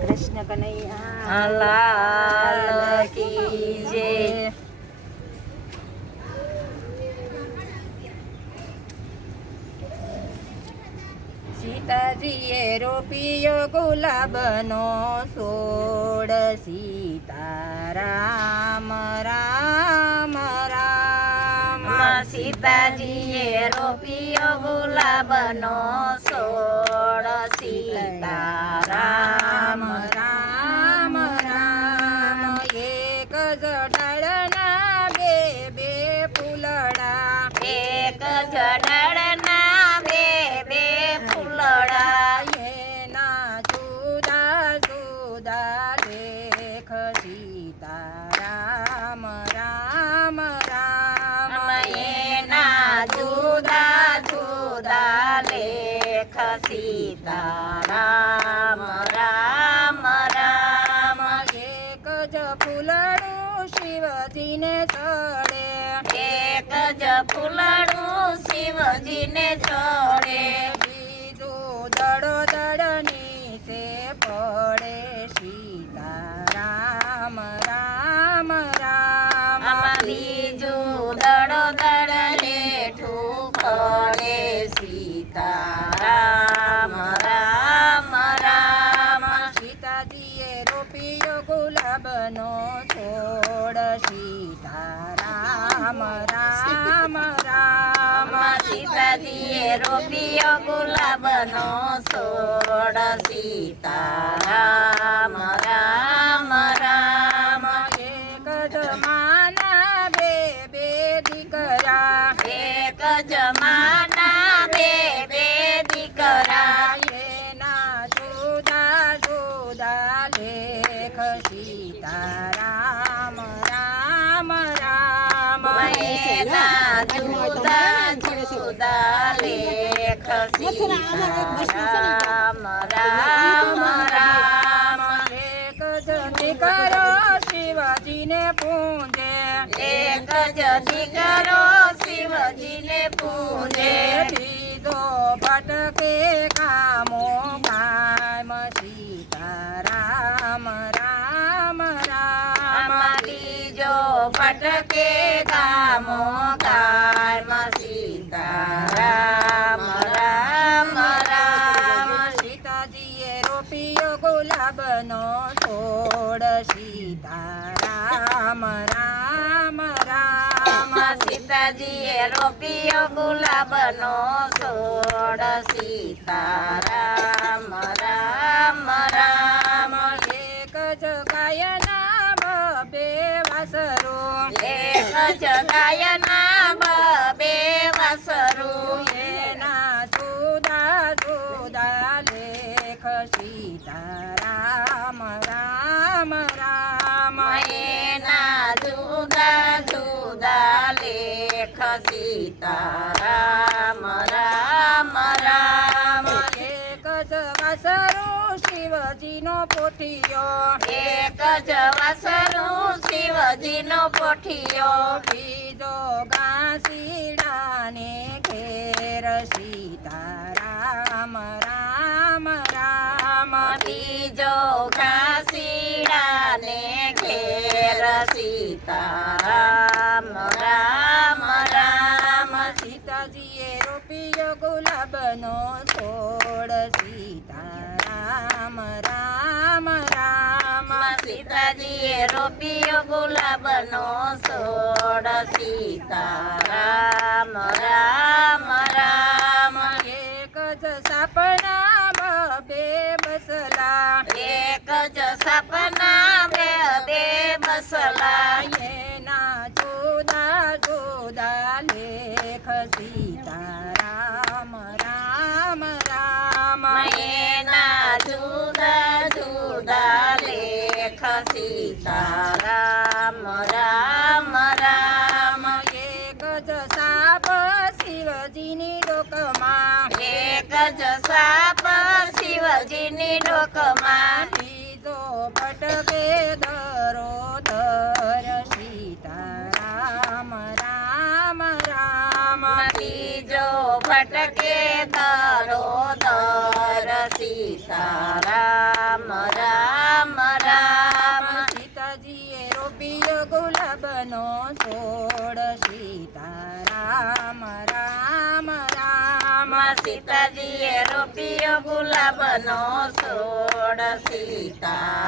કૃષ્ણ કનૈયા લાલ કી જય. સીતાજીએ રોપિયો ગુલાબનો સોડ સીતારામ રામ રામ. સીતાજીએ રોપિયો ગુલાબનો સોળ. સીતારામ. ફૂલડું શિવજીને ચડે. એક જ ફૂલડું શિવજીને છોડે રોપિયો ગુલાબનો છોડ સીતારામ રામ રામ. સીતાજીએ રોપિયો ગુલાબનો છોડ સીતારામ રામ રામ. એક જ બે બે દીકરા. એક જમાના સીતારામ રામ રામ એના જુદા રામ રામ એક જ દીકરો શિવજીને પૂજે એક જ દીકરો ગામો સીતા સીતારામ રામ રામ સીતાજીએ રોપિયો ગુલાબનો છોડ સીતારામ રામ રામ સીતાજીએ રોપિયો ગુલાબનો સોડ સીતારામ રામ રામ એક જ ગાયના બે વાસરો એક જ ગાયના બબે વાસરું લેખ સીતારામ રામ રામ એના લેખ સીતા રામ રામ એક જ વસરું શિવજીનો પોઠિયો એક જ વાસરું શિવજીનો પોઠિયો બીજો ઘાસીડાને ઘેર સીતારામ રામ રામ બીજો સીતાજીએ રોપિયો ગુલાબનો છોડ સીતારામ રામ રામ. સીતાજીએ રોપિયો ગુલાબનો છોડ સીતારામ રામ રામ. એક જ સપના બે બસલા. એક જ સપના શિવજીની ડોકમાં બીજો પટકે દરો દર સીતારામ રામ રામ. બીજો ભટકે દરો દર સીતારામ રામ સોડ સીતારામ રામ રામ સીતાજીએ રોપ્યો ગુલાબનો છોડ સીતા